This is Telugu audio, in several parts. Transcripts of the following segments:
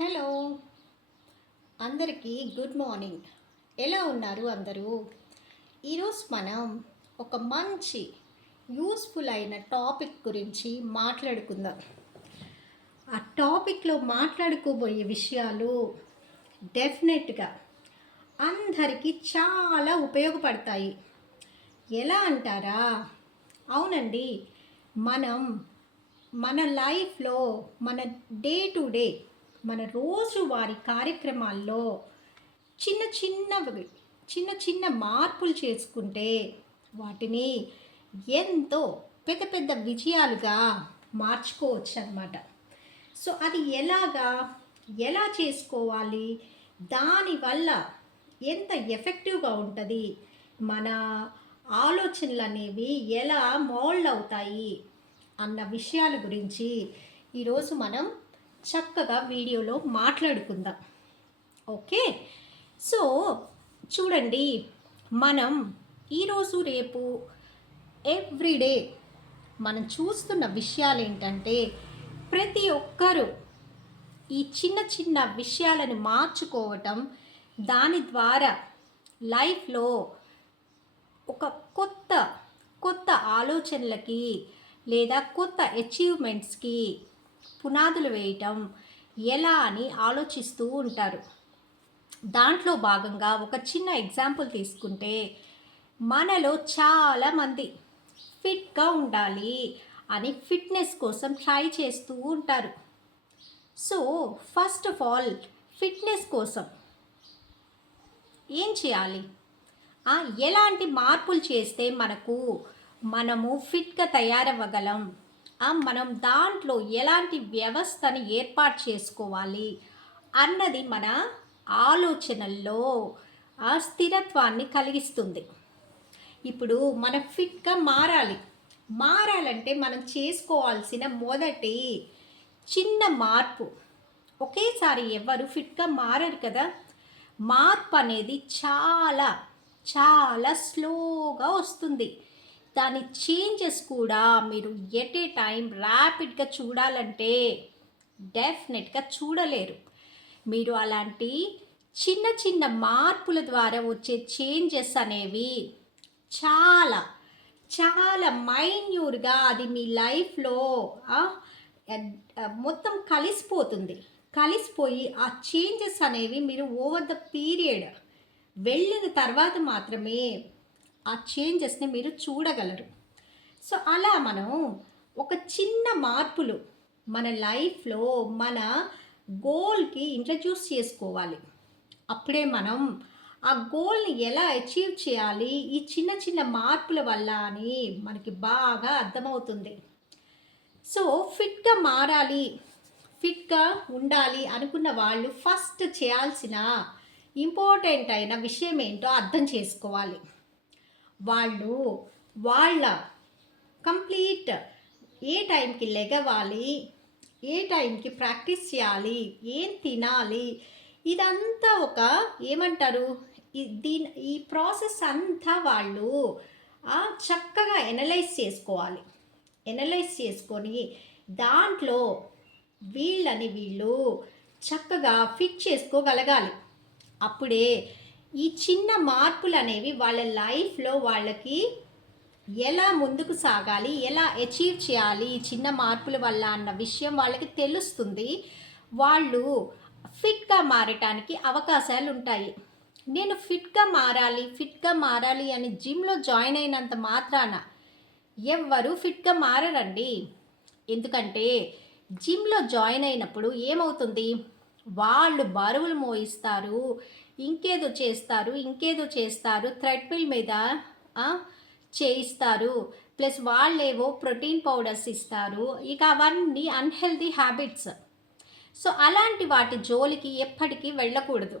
హలో. అందరికీ గుడ్ మార్నింగ్. ఎలా ఉన్నారు అందరూ? ఈరోజు మనం ఒక మంచి యూస్ఫుల్ అయిన టాపిక్ గురించి మాట్లాడుకుందాం. ఆ టాపిక్లో మాట్లాడుకోబోయే విషయాలు డెఫినెట్గా అందరికీ చాలా ఉపయోగపడతాయి. ఎలా అంటారా? అవునండి. మనం మన లైఫ్లో మన డే టు డే మన రోజువారి కార్యక్రమాల్లో చిన్న చిన్నవి చిన్న చిన్న మార్పులు చేసుకుంటే వాటిని ఎంతో పెద్ద పెద్ద విజయాలుగా మార్చుకోవచ్చు అన్నమాట సో అది ఎలాగా ఎలా చేసుకోవాలి దానివల్ల ఎంత ఎఫెక్టివ్గా ఉంటుంది మన ఆలోచనలు అనేవి ఎలా మోల్డ్ అవుతాయి అన్న విషయాల గురించి ఈరోజు మనం చక్కగా వీడియోలో మాట్లాడుకుందాం. ఓకే? సో చూడండి మనం ఈరోజు రేపు ఎవ్రీడే మనం చూస్తున్న విషయాలు ఏంటంటే ప్రతి ఒక్కరూ ఈ చిన్న చిన్న విషయాలను మార్చుకోవటం దాని ద్వారా లైఫ్లో ఒక కొత్త కొత్త ఆలోచనలకి లేదా కొత్త అచీవ్మెంట్స్కి పునాదులు వేయటం ఎలా అని ఆలోచిస్తూ ఉంటారు. దాంట్లో భాగంగా ఒక చిన్న ఎగ్జాంపుల్ తీసుకుంటే మనలో చాలామంది ఫిట్గా ఉండాలి అని ఫిట్నెస్ కోసం ట్రై చేస్తూ ఉంటారు. So first of all fitness కోసం ఏం చేయాలి? ఎలాంటి మార్పులు చేస్తే మనకు మనము ఫిట్గా తయారవ్వగలం? మనం దాంట్లో ఎలాంటి వ్యవస్థను ఏర్పాటు చేసుకోవాలి అన్నది మన ఆలోచనల్లో ఆ స్థిరత్వాన్ని కలిగిస్తుంది. ఇప్పుడు మనం ఫిట్గా మారాలి. మారాలంటే మనం చేసుకోవాల్సిన మొదటి చిన్న మార్పు. ఒకేసారి ఎవరు ఫిట్గా మారరు కదా? మార్పు అనేది చాలా చాలా స్లోగా వస్తుంది. దాని చేంజెస్ కూడా మీరు ఎట్ ఏ టైం ర్యాపిడ్గా చూడాలంటే డెఫినెట్గా చూడలేరు. మీరు అలాంటి చిన్న చిన్న మార్పుల ద్వారా వచ్చే చేంజెస్ అనేవి చాలా చాలా మైన్యూర్గా అది మీ లైఫ్లో మొత్తం కలిసిపోతుంది. కలిసిపోయి ఆ చేంజెస్ అనేవి మీరు ఓవర్ ద పీరియడ్ వెళ్ళిన తర్వాత మాత్రమే ఆ చేంజెస్ని మీరు చూడగలరు. సో అలా మనం ఒక చిన్న మార్పులు మన లైఫ్లో మన గోల్కి ఇంట్రడ్యూస్ చేసుకోవాలి. అప్పుడే మనం ఆ గోల్ని ఎలా అచీవ్ చేయాలి? ఈ చిన్న చిన్న మార్పుల వల్ల అని మనకి బాగా అర్థమవుతుంది. సో ఫిట్గా మారాలి ఫిట్గా ఉండాలి అనుకున్న వాళ్ళు ఫస్ట్ చేయాల్సిన ఇంపార్టెంట్ అయిన విషయం ఏంటో అర్థం చేసుకోవాలి. వాళ్ళు వాళ్ళ కంప్లీట్ ఏ టైంకి లెగవాలి ఏ టైంకి ప్రాక్టీస్ చేయాలి ఏం తినాలి ఇదంతా ఒక ఏమంటారు? దీని ఈ ప్రాసెస్ అంతా వాళ్ళు చక్కగా ఎనలైజ్ చేసుకోవాలి. ఎనలైజ్ చేసుకొని దాంట్లో వీళ్ళని వీళ్ళు చక్కగా ఫిట్ చేసుకోగలగాలి. అప్పుడే ఈ చిన్న మార్పులు అనేవి వాళ్ళ లైఫ్లో వాళ్ళకి ఎలా ముందుకు సాగాలి ఎలా అచీవ్ చేయాలి ఈ చిన్న మార్పుల వల్ల అన్న విషయం వాళ్ళకి తెలుస్తుంది. వాళ్ళు ఫిట్గా మారటానికి అవకాశాలు ఉంటాయి. నేను ఫిట్గా మారాలి ఫిట్గా మారాలి అని జిమ్లో జాయిన్ అయినంత మాత్రాన ఎవ్వరూ ఫిట్గా మారరండి. ఎందుకంటే జిమ్లో జాయిన్ అయినప్పుడు ఏమవుతుంది? వాళ్ళు బరువులు మోయిస్తారు ఇంకేదో చేస్తారు ఇంకేదో చేస్తారు థ్రెడ్మిల్ మీద చేయిస్తారు. ప్లస్ వాళ్ళేవో ప్రోటీన్ పౌడర్స్ ఇస్తారు. ఇక అవన్నీ అన్హెల్దీ హ్యాబిట్స్ సో అలాంటి వాటి జోలికి ఎప్పటికీ వెళ్ళకూడదు.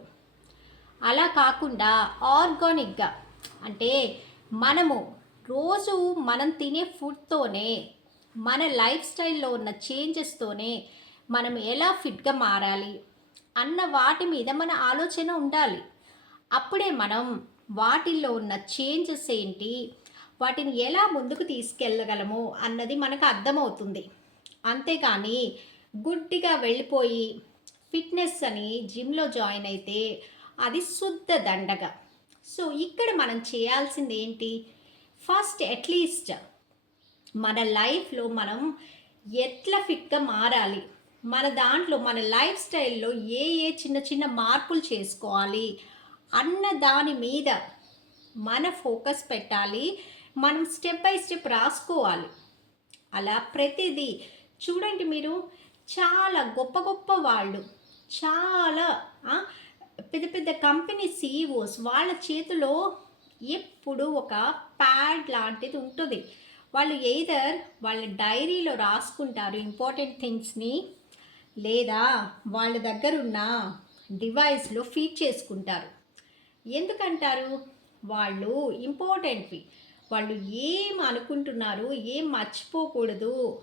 అలా కాకుండా ఆర్గానిక్గా అంటే మనము రోజు మనం తినే ఫుడ్తోనే మన లైఫ్ స్టైల్లో ఉన్న చేంజెస్తోనే మనం ఎలా ఫిట్గా మారాలి అన్న వాటి మీద మన ఆలోచన ఉండాలి. అప్పుడే మనం వాటిల్లో ఉన్న చేంజెస్ ఏంటి వాటిని ఎలా ముందుకు తీసుకెళ్ళగలము అన్నది మనకు అర్థమవుతుంది. అంతేకాని గుడ్డిగా వెళ్ళిపోయి ఫిట్నెస్ అని జిమ్లో జాయిన్ అయితే అది శుద్ధ దండగ. సో ఇక్కడ మనం చేయాల్సింది ఏంటి? ఫస్ట్ అట్లీస్ట్ మన లైఫ్లో మనం ఎట్లా ఫిట్గా మారాలి? మన దాంట్లో మన లైఫ్ స్టైల్లో ఏ ఏ చిన్న చిన్న మార్పులు చేసుకోవాలి అన్న దాని మీద మన ఫోకస్ పెట్టాలి. మనం స్టెప్ బై స్టెప్ రాసుకోవాలి. అలా ప్రతిదీ చూడండి మీరు చాలా గొప్ప గొప్ప వాళ్ళు చాలా పెద్ద పెద్ద కంపెనీ సీఈఓస్ వాళ్ళ చేతిలో ఎప్పుడు ఒక ప్యాడ్ లాంటిది ఉంటుంది. వాళ్ళు ఎయిదర్ వాళ్ళ డైరీలో రాసుకుంటారు ఇంపార్టెంట్ థింగ్స్ని. లేదా వాళ్ళ దగ్గరున్న డివైస్లో ఫీడ్ చేసుకుంటారు. ఎందుకంటారు? వాళ్ళు ఇంపార్టెంట్వి. వాళ్ళు ఏం అనుకుంటున్నారు ఏం మర్చిపోకూడదు.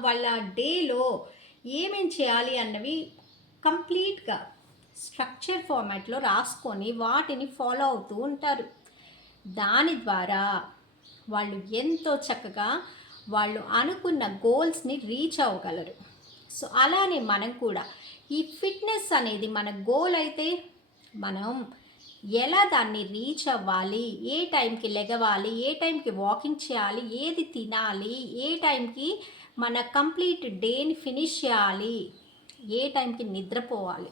వాళ్ళ డేలో ఏమేం చేయాలి అన్నవి కంప్లీట్గా స్ట్రక్చర్ ఫార్మాట్లో రాసుకొని వాటిని ఫాలో అవుతూ ఉంటారు. దాని ద్వారా వాళ్ళు ఎంతో చక్కగా వాళ్ళు అనుకున్న గోల్స్ని రీచ్ అవ్వగలరు. సో అలానే మనం కూడా ఈ ఫిట్నెస్ అనేది మన గోల్ అయితే మనం ఎలా దాన్ని రీచ్ అవ్వాలి ఏ టైంకి లెగవాలి ఏ టైంకి వాకింగ్ చేయాలి ఏది తినాలి ఏ టైంకి మన కంప్లీట్ డేని ఫినిష్ చేయాలి ఏ టైంకి నిద్రపోవాలి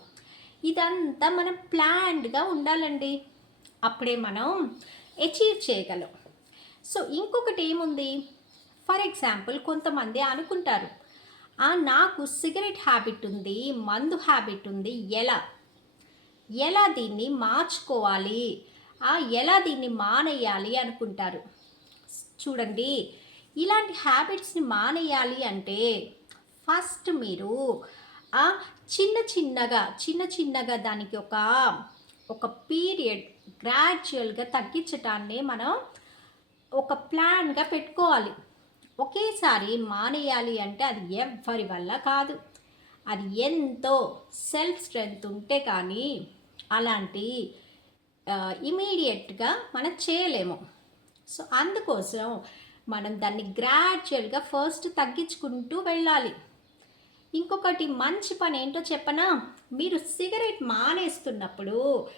ఇదంతా మనం ప్లాన్డ్గా ఉండాలండి. అప్పుడే మనం అచీవ్ చేయగలం. సో ఇంకొకటి ఏముంది? ఫర్ ఎగ్జాంపుల్ కొంతమంది అనుకుంటారు నాకు సిగరెట్ హ్యాబిట్ ఉంది మందు హ్యాబిట్ ఉంది ఎలా? ఎలా దీన్ని మార్చుకోవాలి? ఆ, ఎలా దీన్ని మానేయాలి అనుకుంటారు. చూడండి ఇలాంటి హ్యాబిట్స్ని మానేయాలి అంటే ఫస్ట్ మీరు ఆ, చిన్న చిన్నగా చిన్న చిన్నగా దానికి ఒక ఒక పీరియడ్ గ్రాడ్యువల్గా తగ్గించటాన్ని మనం ఒక ప్లాన్గా పెట్టుకోవాలి. ఒకేసారి మానేయాలి అంటే అది ఎవ్వరి వల్ల కాదు. అది ఎంతో సెల్ఫ్ స్ట్రెంగ్త్ ఉంటే కానీ అలాంటి ఇమీడియట్గా మనం చేయలేము. సో అందుకోసం మనం దాన్ని గ్రాడ్యువల్గా ఫస్ట్ తగ్గించుకుంటూ వెళ్ళాలి. ఇంకొకటి మంచి పని ఏంటో చెప్పనా? మీరు సిగరెట్ మానేస్తున్నప్పుడు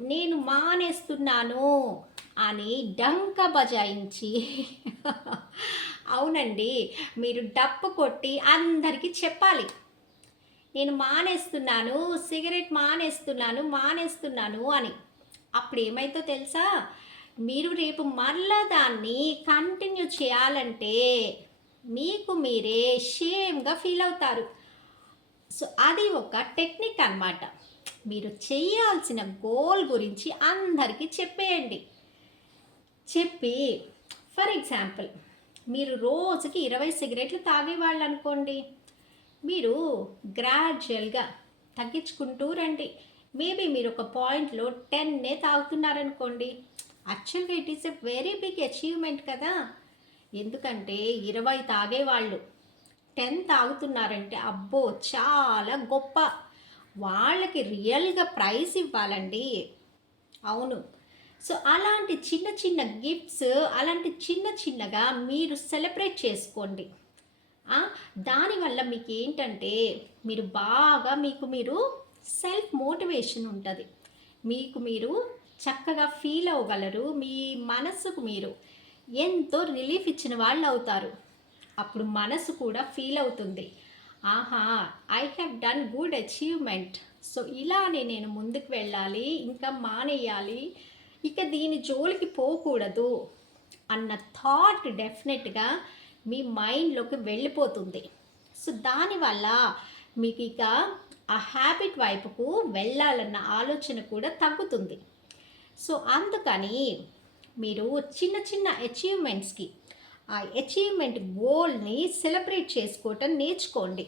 నేను మానేస్తున్నాను అని డంక బజాయించి అవునండి. మీరు డప్పు కొట్టి అందరికీ చెప్పాలి. నేను మానేస్తున్నాను సిగరెట్ మానేస్తున్నాను మానేస్తున్నాను అని. అప్పుడు ఏమైతో తెలుసా? మీరు రేపు మరలా దాన్ని కంటిన్యూ చేయాలంటే మీకు మీరే షేమ్గా ఫీల్ అవుతారు. సో అది ఒక టెక్నిక్ అన్నమాట. మీరు చేయాల్సిన గోల్ గురించి అందరికీ చెప్పేయండి. చెప్పి ఫర్ ఎగ్జాంపుల్ మీరు రోజుకి ఇరవై సిగరెట్లు తాగేవాళ్ళు అనుకోండి. మీరు గ్రాడ్యువల్గా తగ్గించుకుంటూ రండి. మేబీ మీరు ఒక పాయింట్లో టెన్నే తాగుతున్నారనుకోండి. యాక్చువల్గా it is a very big achievement కదా. ఎందుకంటే ఇరవై తాగేవాళ్ళు టెన్ తాగుతున్నారంటే అబ్బో చాలా గొప్ప. వాళ్ళకి రియల్గా ప్రైజ్ ఇవ్వాలండి. అవును. సో అలాంటి చిన్న చిన్న గిఫ్ట్స్ అలాంటి చిన్న చిన్నగా మీరు సెలబ్రేట్ చేసుకోండి. దానివల్ల మీకు ఏంటంటే మీరు బాగా మీకు మీరు సెల్ఫ్ మోటివేషన్ ఉంటుంది. మీకు మీరు చక్కగా ఫీల్ అవ్వగలరు మీ మనసుకు మీరు ఎంతో రిలీఫ్ ఇచ్చిన వాళ్ళు అవుతారు. అప్పుడు మనసు కూడా ఫీల్ అవుతుంది. ఆహా I have done good achievement so ఇలానే నేను ముందుకు వెళ్ళాలి ఇంకా మానేయాలి ఇక దీని జోలికి పోకూడదు అన్న థాట్ డెఫినెట్గా మీ మైండ్లోకి వెళ్ళిపోతుంది. సో దానివల్ల మీకు ఇక ఆ హ్యాబిట్ వైపుకు వెళ్ళాలన్న ఆలోచన కూడా తగ్గుతుంది. సో అందుకని మీరు చిన్న చిన్న అచీవ్మెంట్స్కి ఆ అచీవ్మెంట్ గోల్ని సెలబ్రేట్ చేసుకోవటం నేర్చుకోండి.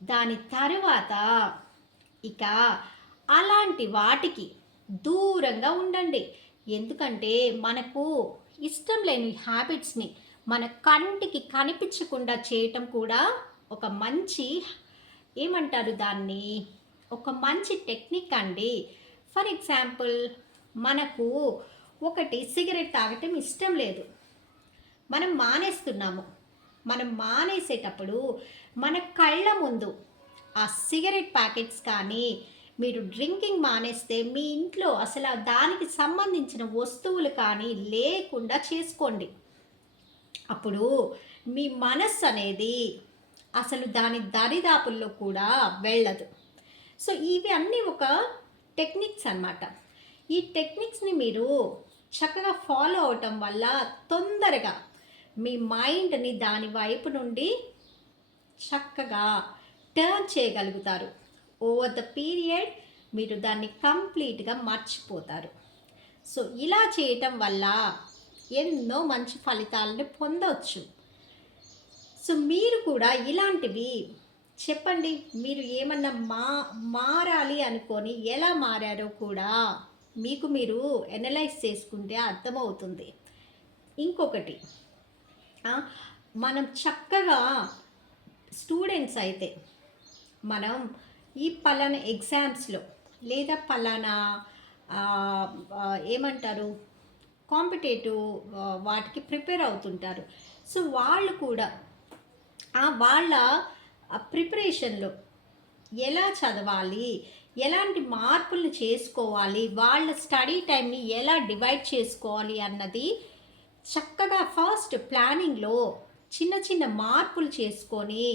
దాని తరువాత ఇక అలాంటి వాటికి దూరంగా ఉండండి. ఎందుకంటే మనకు ఇష్టం లేని హ్యాబిట్స్ని మన కంటికి కనిపించకుండా చేయటం కూడా ఒక మంచి ఏమంటారు దాన్ని? ఒక మంచి టెక్నిక్ అండి. ఫర్ ఎగ్జాంపుల్ మనకు ఒకటి సిగరెట్ తాగటం ఇష్టం లేదు. మనం మానేస్తున్నాము. మనం మానేసేటప్పుడు మన కళ్ళ ముందు ఆ సిగరెట్ ప్యాకెట్స్ కానీ మీరు డ్రింకింగ్ మానేస్తే మీ ఇంట్లో అసలు దానికి సంబంధించిన వస్తువులు కానీ లేకుండా చేసుకోండి. అప్పుడు మీ మనస్సు అనేది అసలు దాని దరిదాపుల్లో కూడా వెళ్ళదు. సో ఇవి అన్నీ ఒక టెక్నిక్స్ అన్నమాట. ఈ టెక్నిక్స్ని మీరు చక్కగా ఫాలో అవటం వల్ల తొందరగా మీ మైండ్ని దాని వైపు నుండి చక్కగా టర్న్ చేయగలుగుతారు. ఓవర్ ద పీరియడ్ మీరు దాన్ని కంప్లీట్గా మర్చిపోతారు. సో ఇలా చేయటం వల్ల ఎన్నో మంచి ఫలితాలను పొందవచ్చు సో మీరు కూడా ఇలాంటివి చెప్పండి. మీరు ఏమన్నా మా మారాలి అనుకొని ఎలా మారారో కూడా మీకు మీరు ఎనలైజ్ చేసుకుంటే అర్థమవుతుంది. ఇంకొకటి మనం చక్కగా స్టూడెంట్స్ అయితే మనం ఈ పలానా ఎగ్జామ్స్లో లేదా పలానా ఏమంటారు? కాంపిటేటివ్ వాటికి ప్రిపేర్ అవుతుంటారు. సో వాళ్ళు కూడా ఆ వాళ్ళ ప్రిపరేషన్లో ఎలా చదవాలి? ఎలాంటి మార్పులు చేసుకోవాలి? వాళ్ళ స్టడీ టైంని ఎలా డివైడ్ చేసుకోవాలి? అన్నది చక్కగా ఫస్ట్ ప్లానింగ్లో చిన్న చిన్న మార్పులు చేసుకొని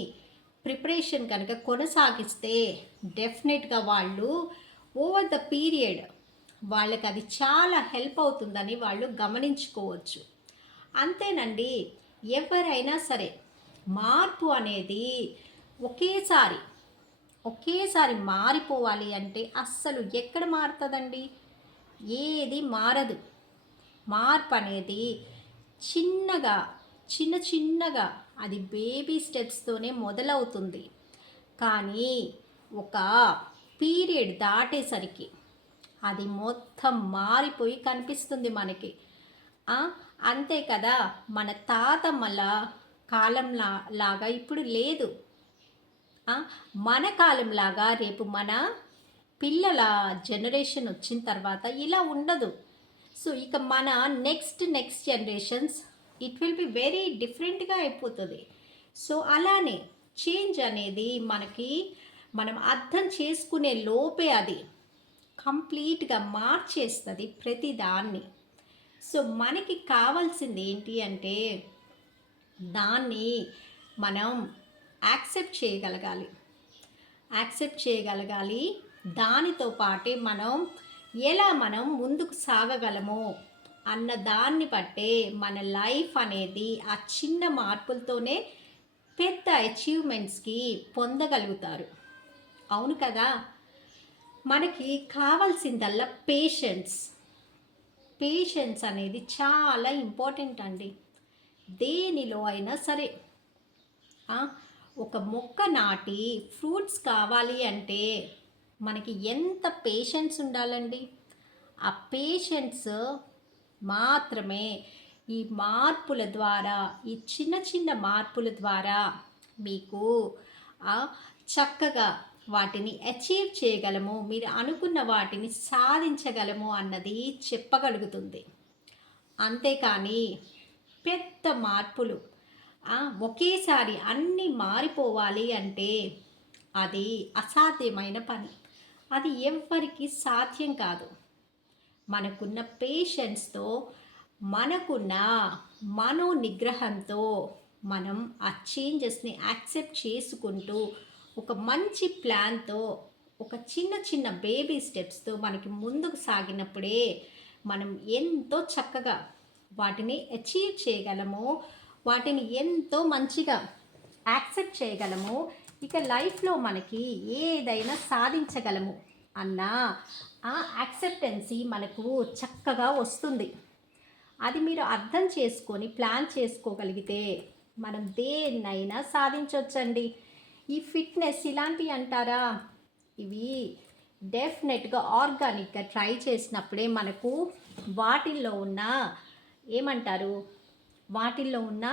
ప్రిపరేషన్ కనుక కొనసాగిస్తే డెఫినెట్గా వాళ్ళు ఓవర్ ద పీరియడ్ వాళ్ళకి అది చాలా హెల్ప్ అవుతుందని వాళ్ళు గమనించుకోవచ్చు. అంతేనండి ఎవరైనా సరే మార్పు అనేది ఒకేసారి ఒకేసారి మారిపోవాలి అంటే అస్సలు ఎక్కడ మారుతుందండి? ఏది మారదు. మార్పు అనేది చిన్నగా చిన్న చిన్నగా అది బేబీ స్టెప్స్తోనే మొదలవుతుంది. కానీ ఒక పీరియడ్ దాటేసరికి అది మొత్తం మారిపోయి కనిపిస్తుంది మనకి. అంతే కదా? మన తాతమ్మల కాలంలా లాగా ఇప్పుడు లేదు. మన కాలంలాగా రేపు మన పిల్లల జనరేషన్ వచ్చిన తర్వాత ఇలా ఉండదు. సో ఇక మన next next generations it will be very డిఫరెంట్గా అయిపోతుంది. సో అలానే చేంజ్ అనేది మనకి మనం అర్థం చేసుకునే లోపే అది. కంప్లీట్గా మార్చేస్తుంది ప్రతిదాన్ని. సో మనకి కావాల్సింది ఏంటి అంటే దాన్ని మనం యాక్సెప్ట్ చేయగలగాలి. యాక్సెప్ట్ చేయగలగాలి. దానితో పాటే మనం ఎలా మనం ముందుకు సాగగలమో అన్న దాన్ని బట్టే మన లైఫ్ అనేది ఆ చిన్న మార్పులతోనే పెద్ద అచీవ్మెంట్స్కి పొందగలుగుతారు. అవును కదా? మనకి కావాల్సిందల్లా పేషెన్స్. పేషెన్స్ అనేది చాలా ఇంపార్టెంట్ అండి. దేనిలో అయినా సరే. ఒక మొక్క నాటి ఫ్రూట్స్ కావాలి అంటే మనకి ఎంత పేషెన్స్ ఉండాలండి? ఆ పేషెన్స్ మాత్రమే ఈ మార్పుల ద్వారా ఈ చిన్న చిన్న మార్పుల ద్వారా మీకు చక్కగా వాటిని అచీవ్ చేయగలము మీరు అనుకున్న వాటిని సాధించగలము అన్నది చెప్పగలుగుతుంది. అంతేకాని పెద్ద మార్పులు ఒకేసారి అన్నీ మారిపోవాలి అంటే అది అసాధ్యమైన పని. అది ఎవ్వరికి సాధ్యం కాదు. మనకున్న పేషెన్స్తో మనకున్న మనో నిగ్రహంతో మనం ఆ చేంజెస్ని యాక్సెప్ట్ చేసుకుంటూ ఒక మంచి ప్లాన్తో ఒక చిన్న చిన్న బేబీ స్టెప్స్తో మనకి ముందుకు సాగినప్పుడే మనం ఎంతో చక్కగా వాటిని అచీవ్ చేయగలము వాటిని ఎంతో మంచిగా యాక్సెప్ట్ చేయగలము. ఇక లైఫ్లో మనకి ఏదైనా సాధించగలము. అన్న ఆ యాక్సెప్టెన్సీ మనకు చక్కగా వస్తుంది. అది మీరు అర్థం చేసుకొని ప్లాన్ చేసుకోగలిగితే మనం దేన్నైనా సాధించవచ్చండి ఈ ఫిట్నెస్ ఇలాంటివి అంటారా? ఇవి డెఫినెట్గా ఆర్గానిక్గా ట్రై చేసినప్పుడే మనకు వాటిల్లో ఉన్న ఏమంటారు? వాటిల్లో ఉన్న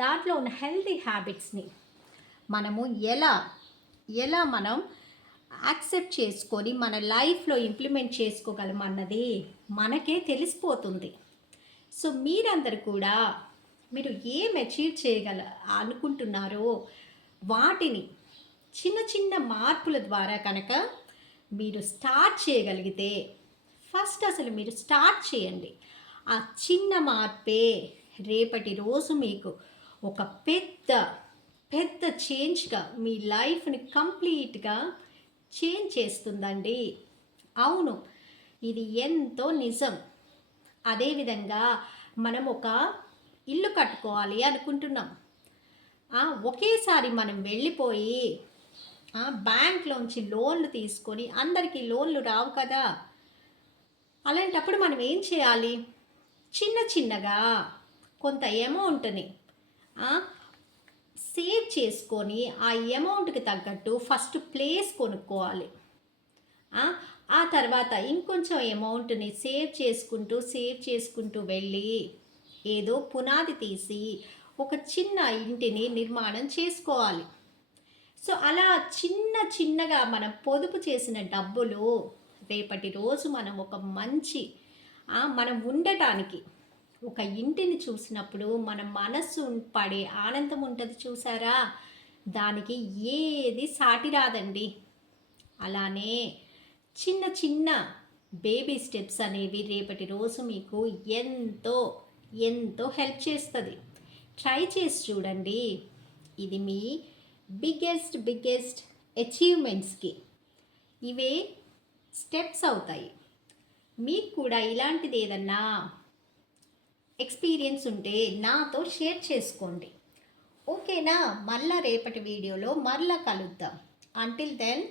దాంట్లో ఉన్న హెల్తీ హ్యాబిట్స్ని మనము ఎలా ఎలా మనం యాక్సెప్ట్ చేసుకొని మన లైఫ్లో ఇంప్లిమెంట్ చేసుకోగలం అన్నది మనకే తెలిసిపోతుంది. సో మీరందరూ కూడా మీరు ఏం అచీవ్ చేయగల అనుకుంటున్నారో వాటిని చిన్న చిన్న మార్పుల ద్వారా కనుక మీరు స్టార్ట్ చేయగలిగితే ఫస్ట్ అసలు మీరు స్టార్ట్ చేయండి. ఆ చిన్న మార్పే రేపటి రోజు మీకు ఒక పెద్ద పెద్ద చేంజ్గా మీ లైఫ్ని కంప్లీట్గా చేంజ్ చేస్తుందండి. అవును ఇది ఎంతో నిజం. అదేవిధంగా మనం ఒక ఇల్లు కట్టుకోవాలి అనుకుంటున్నాం. ఒకేసారి మనం వెళ్ళిపోయి బ్యాంక్లోంచి లోన్లు తీసుకొని అందరికీ లోన్లు రావు కదా. అలాంటప్పుడు మనం ఏం చేయాలి? చిన్న చిన్నగా కొంత అమౌంట్ని సేవ్ చేసుకొని ఆ అమౌంట్కి తగ్గట్టు ఫస్ట్ ప్లేస్ కొనుక్కోవాలి. ఆ, తర్వాత ఇంకొంచెం అమౌంట్ని సేవ్ చేసుకుంటూ సేవ్ చేసుకుంటూ వెళ్ళి ఏదో పునాది తీసి ఒక చిన్న ఇంటిని నిర్మాణం చేసుకోవాలి. సో అలా చిన్న చిన్నగా మనం పొదుపు చేసిన డబ్బులు రేపటి రోజు మనం ఒక మంచి మనం ఉండటానికి ఒక ఇంటిని చూసినప్పుడు మన మనస్సు పడే ఆనందం ఉంటుంది చూసారా? దానికి ఏది సాటి రాదండి. అలానే చిన్న చిన్న బేబీ స్టెప్స్ అనేవి రేపటి రోజు మీకు ఎంతో ఎంతో హెల్ప్ చేస్తుంది. ట్రై చేసి చూడండి. ఇది మీ బిగ్గెస్ట్ బిగ్గెస్ట్ అచీవ్మెంట్స్కి. ఇవే స్టెప్స్ అవుతాయి. మీకు కూడా ఇలాంటిది ఏదన్నా ఎక్స్పీరియన్స్ ఉంటే నాతో షేర్ చేసుకోండి. ఓకేనా? మళ్ళా రేపటి వీడియోలో మరలా కలుద్దాం. Until then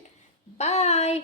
bye